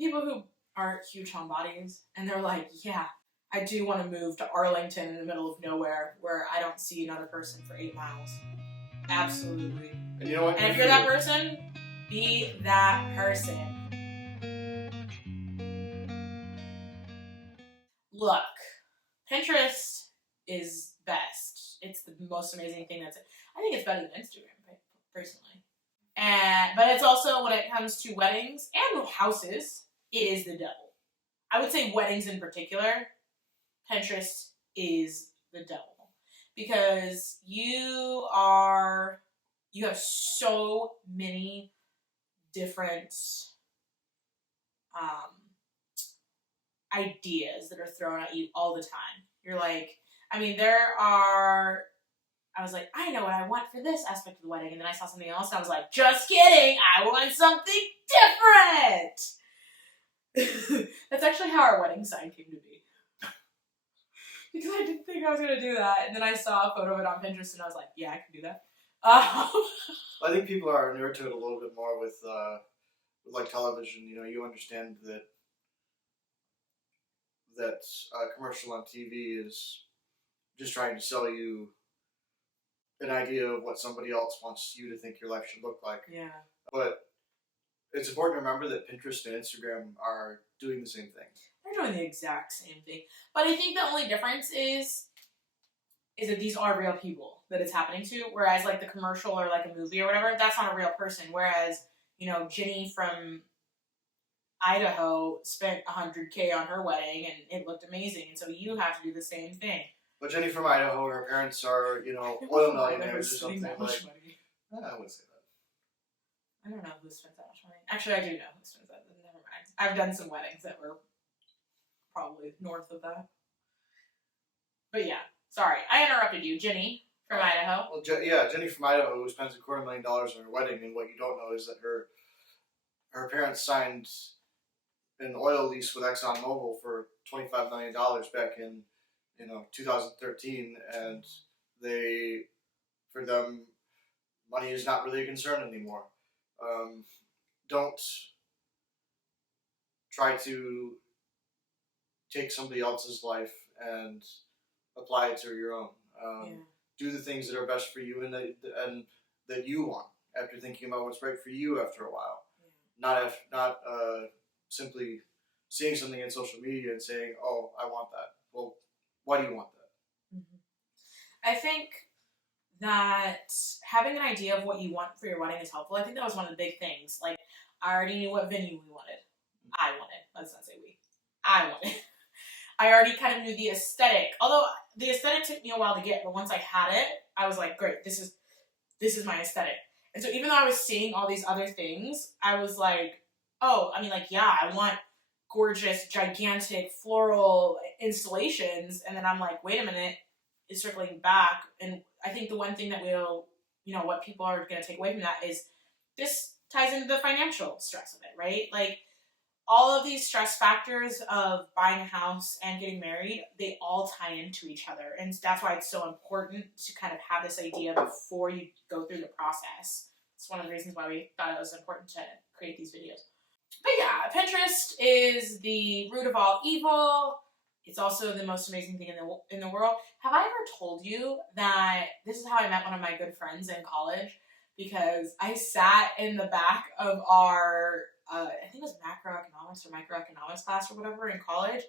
people who are huge homebodies, and they're like, yeah, I do want to move to Arlington in the middle of nowhere where I don't see another person for 8 miles. Absolutely. And you know what? And if you're that person, be that person. Look, Pinterest is best. It's the most amazing thing I think it's better than Instagram, personally. But it's also, when it comes to weddings and houses, it is the devil. I would say weddings in particular, Pinterest is the devil. Because you have so many different ideas that are thrown at you all the time. You're like, I was like, I know what I want for this aspect of the wedding, and then I saw something else, and I was like, just kidding, I want something different! That's actually how our wedding sign came to be. Because I didn't think I was going to do that, and then I saw a photo of it on Pinterest, and I was like, yeah, I can do that. I think people are inured to it a little bit more with like television. You know, you understand that a commercial on TV is just trying to sell you an idea of what somebody else wants you to think your life should look like. Yeah. But it's important to remember that Pinterest and Instagram are doing the same thing. They're doing the exact same thing. But I think the only difference is that these are real people that it's happening to, whereas like the commercial or like a movie or whatever, that's not a real person. Whereas, Ginny from Idaho spent $100K on her wedding and it looked amazing, and so you have to do the same thing. But Jenny from Idaho, her parents are, oil millionaires or something like. I wouldn't say that. I don't know who spent that much money. Actually, I do know who spent that. Never mind. I've done some weddings that were probably north of that. But yeah, sorry, I interrupted you, Jenny from Idaho. Well, Jenny from Idaho, who spends $250,000 on her wedding, and what you don't know is that her parents signed an oil lease with ExxonMobil for $25 million back in 2013, and for them, money is not really a concern anymore. Don't try to take somebody else's life and apply it to your own. Do the things that are best for you and that you want after thinking about what's right for you after a while. Yeah. Not simply seeing something in social media and saying, oh, I want that. Well, why do you want that? Mm-hmm. I think that having an idea of what you want for your wedding is helpful. I think that was one of the big things. Like, I already knew what venue we wanted. I wanted. Let's not say we. I wanted. I already kind of knew the aesthetic. Although the aesthetic took me a while to get, but once I had it, I was like, great, this is my aesthetic. And so even though I was seeing all these other things, I was like, I want gorgeous, gigantic, floral installations. And then I'm like, wait a minute, it's circling back. And I think the one thing that what people are going to take away from that is this ties into the financial stress of it, right? Like, all of these stress factors of buying a house and getting married, they all tie into each other. And that's why it's so important to kind of have this idea before you go through the process. It's one of the reasons why we thought it was important to create these videos. But yeah, Pinterest is the root of all evil. It's also the most amazing thing in the world. Have I ever told you that this is how I met one of my good friends in college? Because I sat in the back of our I think it was macroeconomics or microeconomics class or whatever in college.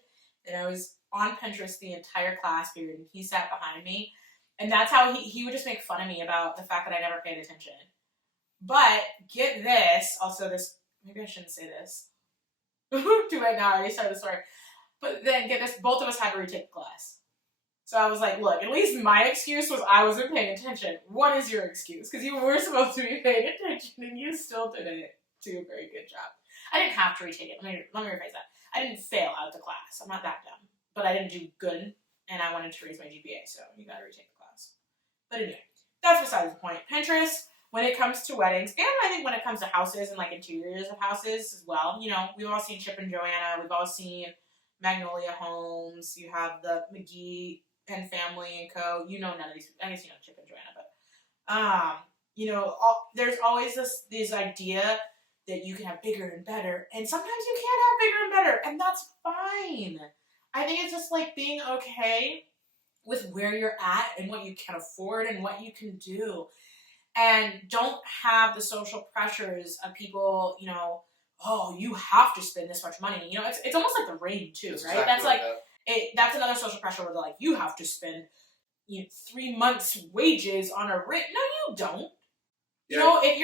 And I was on Pinterest the entire class period, and he sat behind me. And that's how he would just make fun of me about the fact that I never paid attention. But get this, also this, maybe I shouldn't say this. Too bad now, I already started the story. But then get this, both of us had to retake the class. So I was like, look, at least my excuse was I wasn't paying attention. What is your excuse? Because you were supposed to be paying attention, and you still didn't do a very good job. I didn't have to retake it. Let me rephrase that. I didn't fail out of the class. I'm not that dumb. But I didn't do good, and I wanted to raise my GPA, so you gotta retake the class. But anyway, that's besides the point. Pinterest, when it comes to weddings, and I think when it comes to houses and like interiors of houses as well, we've all seen Chip and Joanna, we've all seen Magnolia Homes, you have the McGee and Family and Co. None of these, I guess Chip and Joanna, but there's always this idea that you can have bigger and better, and sometimes you can't have bigger and better, and that's fine. I think it's just like being okay with where you're at and what you can afford and what you can do. And don't have the social pressures of people, oh, you have to spend this much money. It's almost like the ring too, It's right? exactly That's like that. that's another social pressure where they're like, you have to spend 3 months' wages on a ring. No, you don't. Yeah. If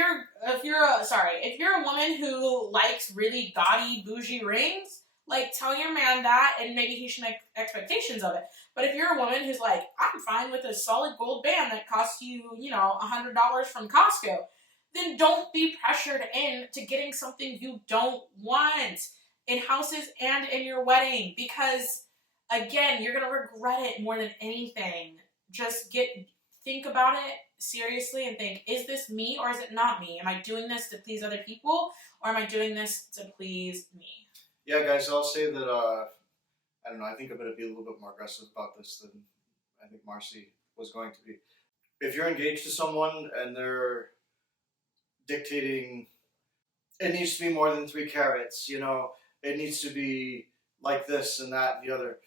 you're a woman who likes really gaudy, bougie rings, like tell your man that, and maybe he should make expectations of it. But if you're a woman who's like, I'm fine with a solid gold band that costs you, $100 from Costco, then don't be pressured into getting something you don't want in houses and in your wedding, because again, you're gonna regret it more than anything. Just think about it seriously and think, is this me or is it not me? Am I doing this to please other people or am I doing this to please me? Yeah, guys, I'll say that, I don't know, I think I'm going to be a little bit more aggressive about this than I think Marcy was going to be. If you're engaged to someone and they're dictating, it needs to be more than 3 carats, it needs to be like this and that and the other,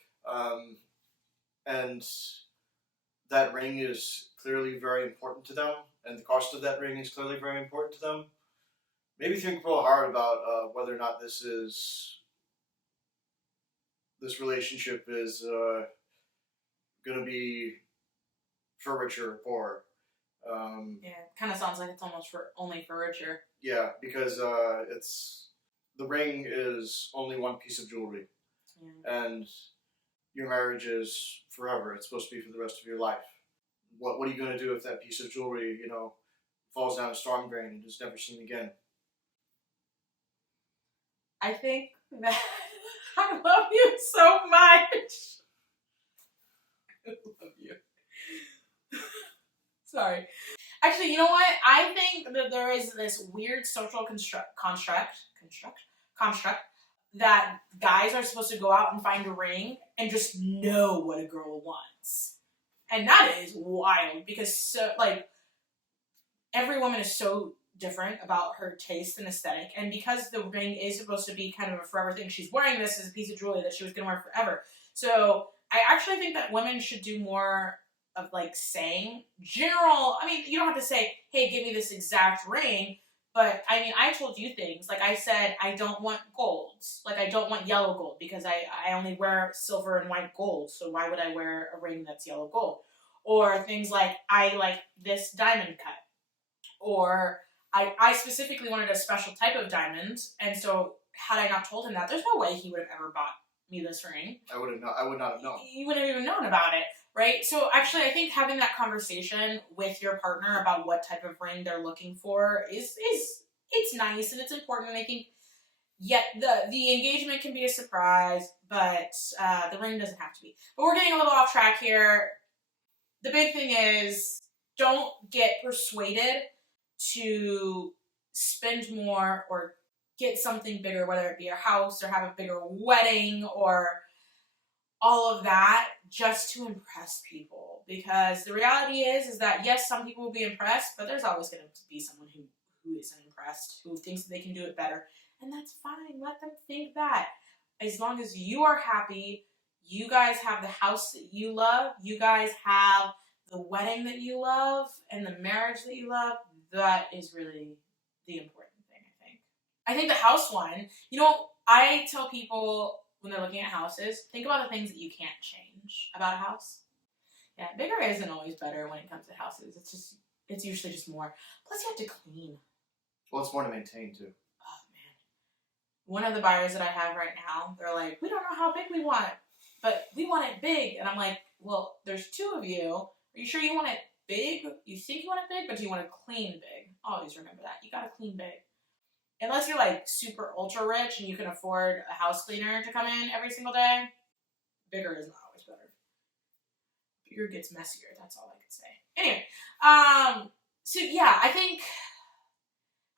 and that ring is clearly very important to them, and the cost of that ring is clearly very important to them, maybe think real hard about whether or not this relationship is going to be for richer or poor. Yeah, it kind of sounds like it's almost only for richer. Yeah, because the ring is only one piece of jewelry, and your marriage is forever. It's supposed to be for the rest of your life. What are you going to do if that piece of jewelry, falls down a storm drain and is never seen again? I think that I love you so much. I love you. Sorry. Actually, you know what? I think that there is this weird social construct that guys are supposed to go out and find a ring and just know what a girl wants. And that is wild because every woman is so different about her taste and aesthetic, and because the ring is supposed to be kind of a forever thing, she's wearing this as a piece of jewelry that she was going to wear forever. So I actually think that women should do more of saying general. I mean, you don't have to say, hey, give me this exact ring, but I mean, I told you things like I said I don't want golds, I don't want yellow gold because I only wear silver and white gold, so why would I wear a ring that's yellow gold? Or things like I like this diamond cut, or I specifically wanted a special type of diamond, and so had I not told him that, there's no way he would have ever bought me this ring. I would not have known. You wouldn't have even known about it, right? So actually, I think having that conversation with your partner about what type of ring they're looking for is it's nice and it's important. And I think the engagement can be a surprise, but the ring doesn't have to be. But we're getting a little off track here. The big thing is, don't get persuaded to spend more or get something bigger, whether it be a house or have a bigger wedding or all of that, just to impress people. Because the reality is that yes, some people will be impressed, but there's always going to be someone who isn't impressed, who thinks that they can do it better. And that's fine. Let them think that. As long as you are happy, you guys have the house that you love, you guys have the wedding that you love, and the marriage that you love, that is really the important thing, I think. I think the house one, I tell people when they're looking at houses, think about the things that you can't change about a house. Yeah, bigger isn't always better when it comes to houses. It's usually just more. Plus, you have to clean. Well, it's more to maintain, too. Oh, man. One of the buyers that I have right now, they're like, we don't know how big we want it, but we want it big. And I'm like, well, there's 2 of you. Are you sure you want it big? You think you want it big, but do you want to clean big? Always remember that. You got to clean big. Unless you're super ultra rich and you can afford a house cleaner to come in every single day, bigger is not always better. Bigger gets messier. That's all I can say. Anyway, so yeah, I think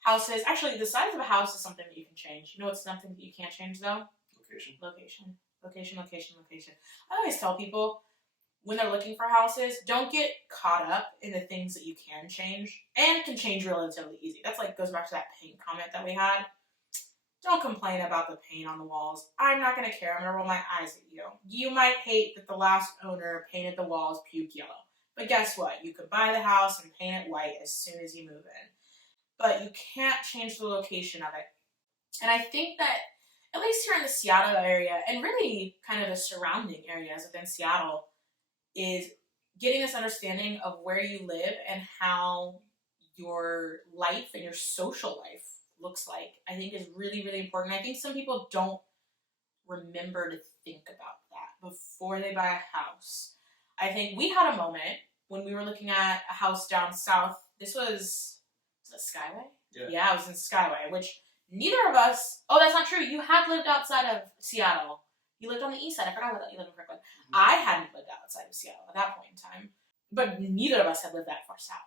houses. Actually, the size of a house is something that you can change. You know what's something that you can't change though? Location. Location. I always tell people, when they're looking for houses, don't get caught up in the things that you can change and can change relatively easy. That's like goes back to that paint comment that we had. Don't complain about the paint on the walls. I'm not going to care. I'm going to roll my eyes at you. You might hate that the last owner painted the walls puke yellow. But guess what? You could buy the house and paint it white as soon as you move in. But you can't change the location of it. And I think that, at least here in the Seattle area, and really kind of the surrounding areas within Seattle, is getting this understanding of where you live and how your life and your social life looks like, I think is really, really important. I think some people don't remember to think about that before they buy a house. I think we had a moment when we were looking at a house down south. This was it Skyway? Yeah, it was in Skyway, which neither of us, oh, that's not true. You had lived outside of Seattle. You lived on the east side. I forgot about that. You lived in Kirkland. Mm-hmm. I hadn't lived outside of Seattle at that point in time, but neither of us had lived that far south.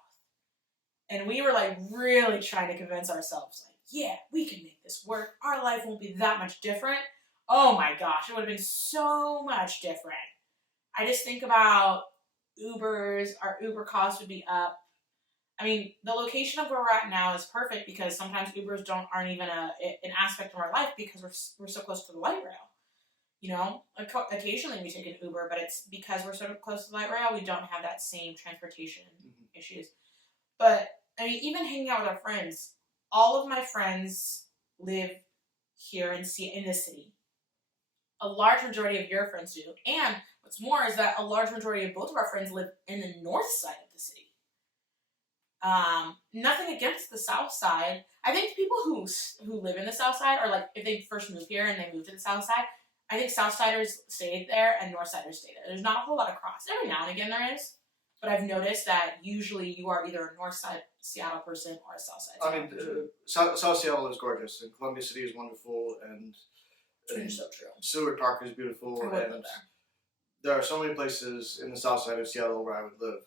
And we were like really trying to convince ourselves, like, yeah, we can make this work. Our life won't be that much different. Oh my gosh, it would have been so much different. I just think about Ubers. Our Uber costs would be up. I mean, the location of where we're at now is perfect because sometimes Ubers aren't even an aspect of our life because we're so close to the light rail. You know, occasionally we take an Uber, but it's because we're sort of close to the light rail, we don't have that same transportation issues. But, I mean, even hanging out with our friends, all of my friends live here in this city. A large majority of your friends do. And what's more is that a large majority of both of our friends live in the north side of the city. Nothing against the south side. I think people who live in the south side are like, if they first moved here and they moved to the south side, I think south siders stayed there and north siders stayed there. There's not a whole lot of cross. Every now and again there is. But I've noticed that usually you are either a north side Seattle person or a south side Seattle person. South Seattle is gorgeous, and Columbia City is wonderful, and so true. Seward Park is beautiful, and there are so many places in the south side of Seattle where I would live.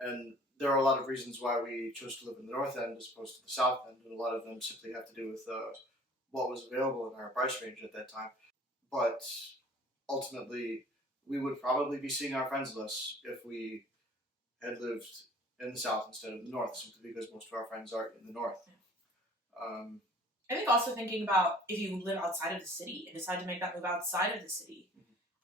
And there are a lot of reasons why we chose to live in the north end as opposed to the south end, and a lot of them simply have to do with what was available in our price range at that time. But ultimately, we would probably be seeing our friends less if we had lived in the south instead of the north, simply because most of our friends are in the north. I think also thinking about if you live outside of the city and decide to make that move outside of the city,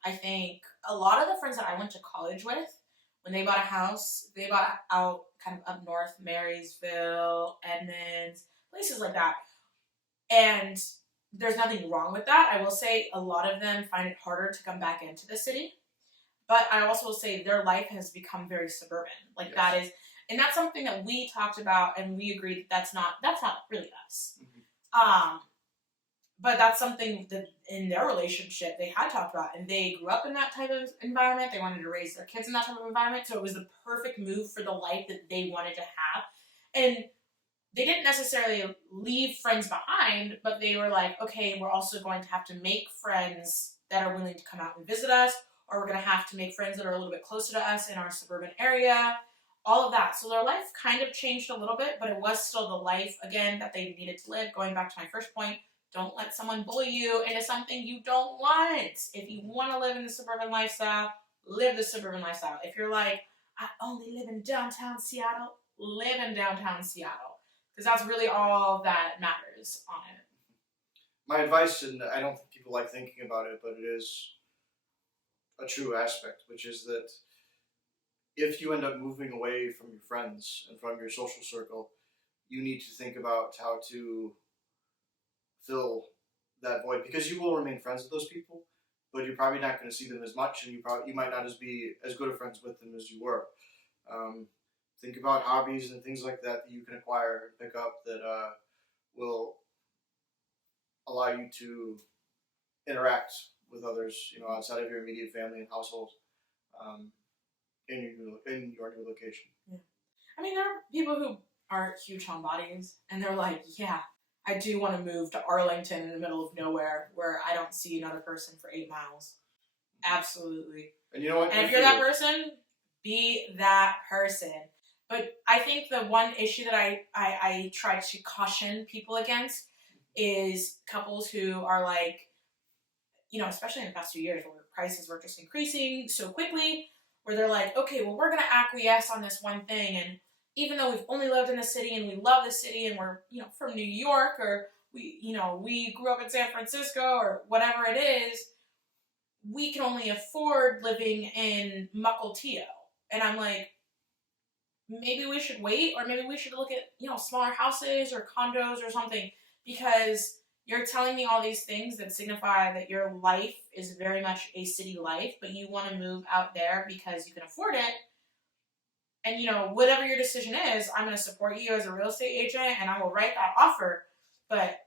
I think a lot of the friends that I went to college with, when they bought a house, they bought out kind of up north, Marysville, Edmonds, places like that. And there's nothing wrong with that. I will say a lot of them find it harder to come back into the city. But I also will say their life has become very suburban. Like yes. That is, and that's something that we talked about and we agreed that's not really us. But that's something that in their relationship they had talked about, and they grew up in that type of environment. They wanted to raise their kids in that type of environment, so it was the perfect move for the life that they wanted to have. And they didn't necessarily leave friends behind, but they were like, okay, we're also going to have to make friends that are willing to come out and visit us, or we're going to have to make friends that are a little bit closer to us in our suburban area, all of that. So their life kind of changed a little bit, but it was still the life, again, that they needed to live. Going back to my first point, don't let someone bully you into something you don't want. If you want to live in the suburban lifestyle, live the suburban lifestyle. If you're like, I only live in downtown Seattle, live in downtown Seattle. Because that's really all that matters on it. My advice, and I don't think people like thinking about it, but it is a true aspect, which is that if you end up moving away from your friends and from your social circle, you need to think about how to fill that void, because you will remain friends with those people, but you're probably not going to see them as much, and you might not be as good of friends with them as you were. Think about hobbies and things like that you can acquire and pick up that will allow you to interact with others, outside of your immediate family and household, in your new location. Yeah. I mean, there are people who are huge homebodies, and they're like, yeah, I do want to move to Arlington in the middle of nowhere where I don't see another person for 8 miles. Absolutely. And you know what? And if you're that person, be that person. But I think the one issue that I try to caution people against is couples who are like, especially in the past few years where prices were just increasing so quickly, where they're like, okay, well, we're going to acquiesce on this one thing. And even though we've only lived in the city and we love the city and we're, from New York, or we grew up in San Francisco or whatever it is, we can only afford living in Mukilteo. And I'm like, maybe we should wait, or maybe we should look at, smaller houses or condos or something, because you're telling me all these things that signify that your life is very much a city life, but you want to move out there because you can afford it. And, whatever your decision is, I'm going to support you as a real estate agent and I will write that offer. But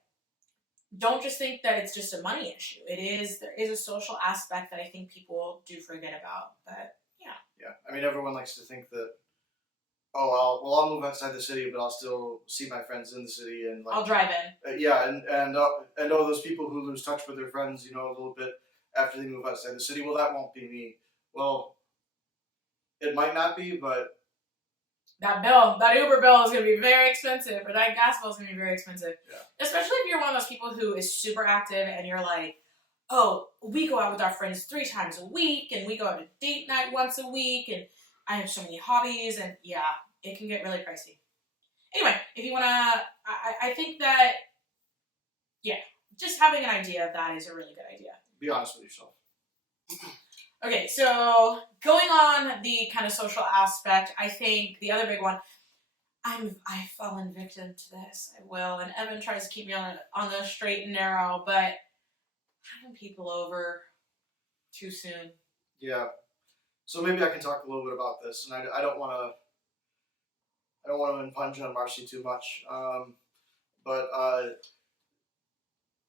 don't just think that it's just a money issue. There is a social aspect that I think people do forget about. But, yeah. Yeah. I mean, everyone likes to think that, I'll move outside the city, but I'll still see my friends in the city, and I'll drive in. And those people who lose touch with their friends, a little bit after they move outside the city. Well, that won't be me. Well, it might not be, but that Uber bill is going to be very expensive, or that gas bill is going to be very expensive. Yeah. Especially if you're one of those people who is super active and you're like, oh, we go out with our friends 3 times a week, and we go to date night once a week, and I have so many hobbies, and yeah, it can get really pricey. Anyway, if you want to, I think that, just having an idea of that is a really good idea. Be honest with yourself. Okay, so going on the kind of social aspect, I think the other big one, I've fallen victim to this. I will, and Evan tries to keep me on the straight and narrow, but having people over too soon. Yeah. So maybe I can talk a little bit about this, and I don't want to impinge on Marcy too much, but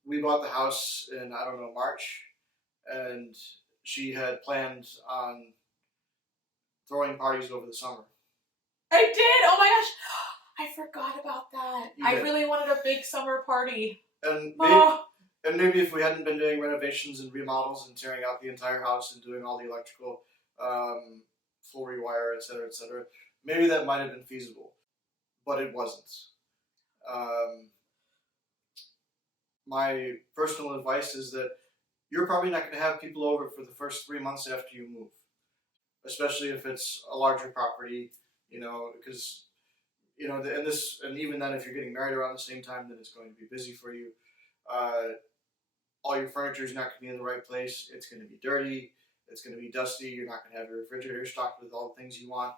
we bought the house in March, and she had planned on throwing parties over the summer. I did. Oh my gosh, I forgot about that. I really wanted a big summer party. And maybe if we hadn't been doing renovations and remodels and tearing out the entire house and doing all the electrical, full rewire, etc., maybe that might have been feasible, but it wasn't. My personal advice is that you're probably not going to have people over for the first 3 months after you move, especially if it's a larger property, because, and even then, if you're getting married around the same time, then it's going to be busy for you. All your furniture is not going to be in the right place. It's going to be dirty. It's going to be dusty. You're not going to have your refrigerator stocked with all the things you want.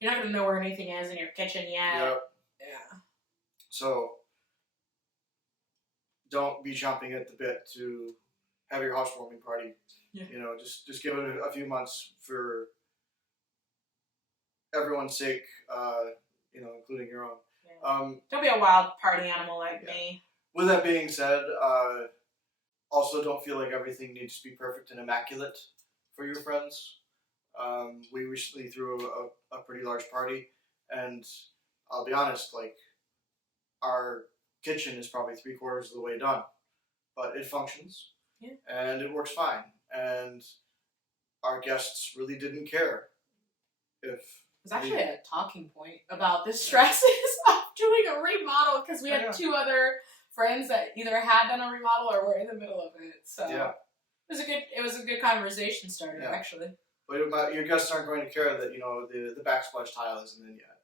You're not going to know where anything is in your kitchen yet. Yep. Yeah. So don't be chomping at the bit to have your housewarming party. Yeah. Just give it a few months for everyone's sake, including your own. Yeah. Don't be a wild party animal like me. With that being said, also don't feel like everything needs to be perfect and immaculate for your friends. We recently threw a pretty large party, and I'll be honest, our kitchen is probably 3/4 of the way done, but it functions, and it works fine, and our guests really didn't care if... It was actually a talking point about the stresses of doing a remodel, because we had 2 other friends that either had done a remodel or were in the middle of it, so it was a good conversation starter, actually. But your guests aren't going to care that the backsplash tile isn't in yet.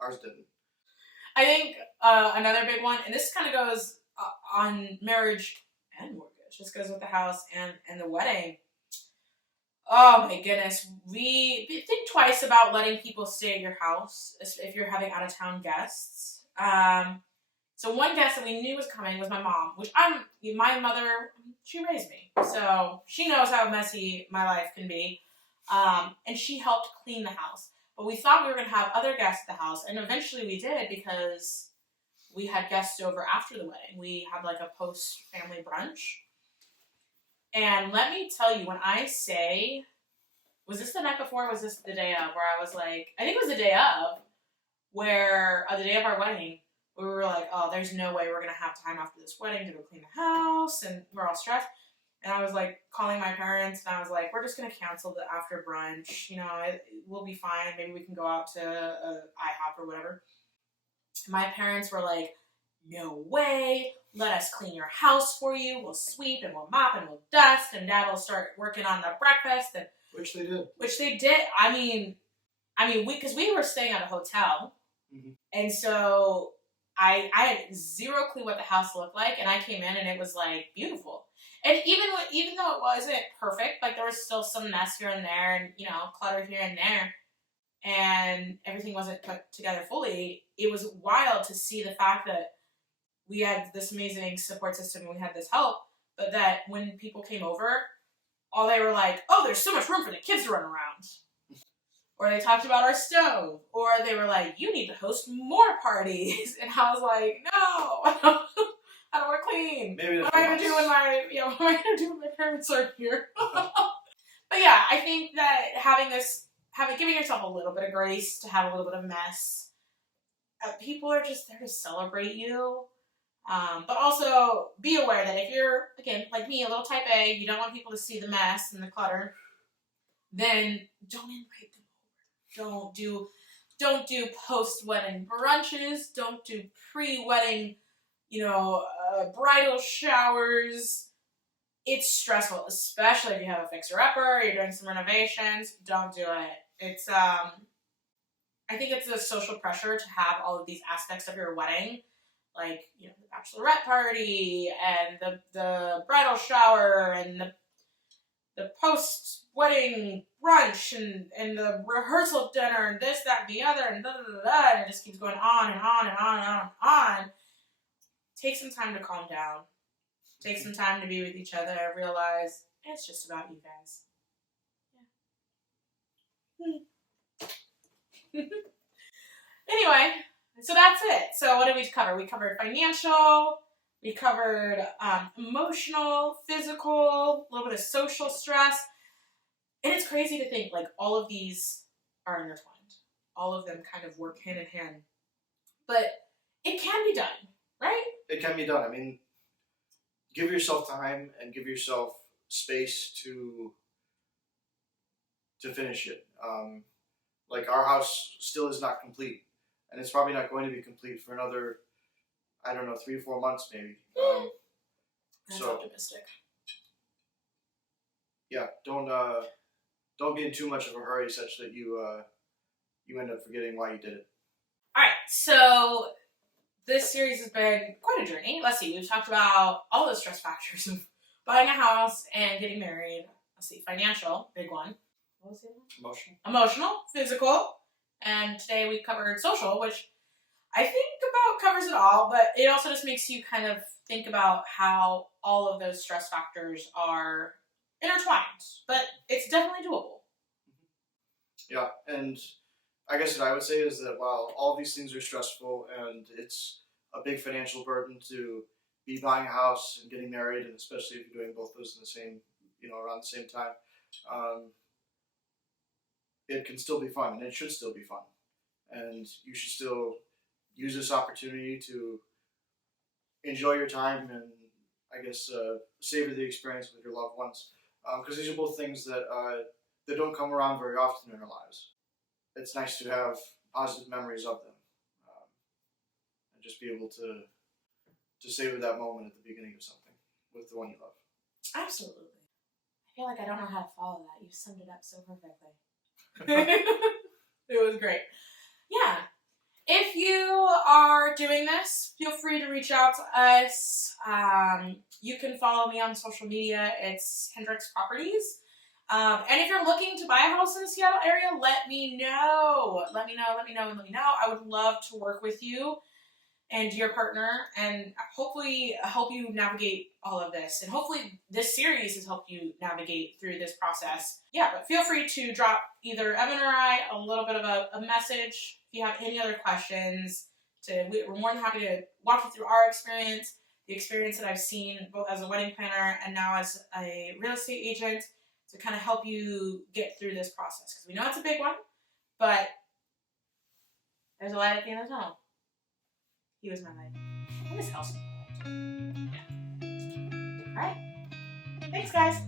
Ours didn't. I think another big one, and this kind of goes on marriage and mortgage. This goes with the house and the wedding. Oh my goodness. We think twice about letting people stay at your house if you're having out-of-town guests. So one guest that we knew was coming was my mom, which my mother, she raised me. So she knows how messy my life can be. And she helped clean the house. But we thought we were going to have other guests at the house, and eventually we did, because we had guests over after the wedding. We had a post-family brunch. And let me tell you, when I say, was this the night before or was this the day of, where I was like, I think it was the day of, the day of our wedding, we were like, oh, there's no way we're going to have time after this wedding to go clean the house, and we're all stressed. And I was calling my parents, and I was like, we're just going to cancel the after brunch. We'll be fine. Maybe we can go out to IHOP or whatever. My parents were like, no way. Let us clean your house for you. We'll sweep and we'll mop and we'll dust, and Dad will start working on the breakfast. And Which they did. Which they did. I mean, because we were staying at a hotel, and so I had zero clue what the house looked like, and I came in and it was like beautiful. And even though it wasn't perfect, like there was still some mess here and there, and clutter here and there, and everything wasn't put together fully. It was wild to see the fact that we had this amazing support system and we had this help, but that when people came over, all they were like, "Oh, there's so much room for the kids to run around." Or they talked about our stove. Or they were like, "You need to host more parties." And I was like, "No, I don't want to clean. Maybe what am I going to do when my parents are here?" But yeah, I think that giving yourself a little bit of grace to have a little bit of mess. People are just there to celebrate you. But also be aware that if you're, again, like me, a little type A, you don't want people to see the mess and the clutter, then don't invite them over. Don't do post-wedding brunches. Don't do pre-wedding, bridal showers. It's stressful, especially if you have a fixer-upper, you're doing some renovations. Don't do it. It's, I think it's a social pressure to have all of these aspects of your wedding, like, the bachelorette party and the bridal shower and the post-wedding brunch and the rehearsal dinner and this, that, and the other and and it just keeps going on and on and on and on and on. Take some time to calm down. Take some time to be with each other. Realize it's just about you guys. Yeah. Anyway, so that's it. So what did we cover? We covered financial. We covered emotional, physical, a little bit of social stress. And it's crazy to think, like, all of these are intertwined. All of them kind of work hand in hand. But it can be done, right? It can be done. I mean, give yourself time and give yourself space to finish it. Like, our house still is not complete. And it's probably not going to be complete for another, 3 or 4 months maybe. That's so optimistic. Yeah, don't be in too much of a hurry such that you end up forgetting why you did it. All right, so this series has been quite a journey. Let's see, we've talked about all the stress factors of buying a house and getting married. Let's see, financial, big one. What was the other one? Emotional, physical, and today we covered social, which I think about covers it all, but it also just makes you kind of think about how all of those stress factors are intertwined, but it's definitely doable. Yeah, and I guess what I would say is that while all these things are stressful and it's a big financial burden to be buying a house and getting married, and especially if you're doing both those in the same, around the same time, it can still be fun, and it should still be fun. And you should still use this opportunity to enjoy your time and, I guess, savor the experience with your loved ones. Because these are both things that don't come around very often in our lives. It's nice to have positive memories of them, and just be able to savor that moment at the beginning of something with the one you love. Absolutely. I feel like I don't know how to follow that. You summed it up so perfectly. It was great. Yeah. If you are doing this, feel free to reach out to us. You can follow me on social media. It's Hendricks Properties. And if you're looking to buy a house in the Seattle area, let me know. Let me know. I would love to work with you and your partner and hopefully help you navigate all of this. And hopefully this series has helped you navigate through this process. Yeah, but feel free to drop either Evan or I a little bit of a message if you have any other questions. We're more than happy to walk you through our experience, the experience that I've seen both as a wedding planner and now as a real estate agent to kind of help you get through this process. Because we know it's a big one, but there's a light at the end of the tunnel. He was my light. And this house is my light. Yeah. All right. Thanks, guys.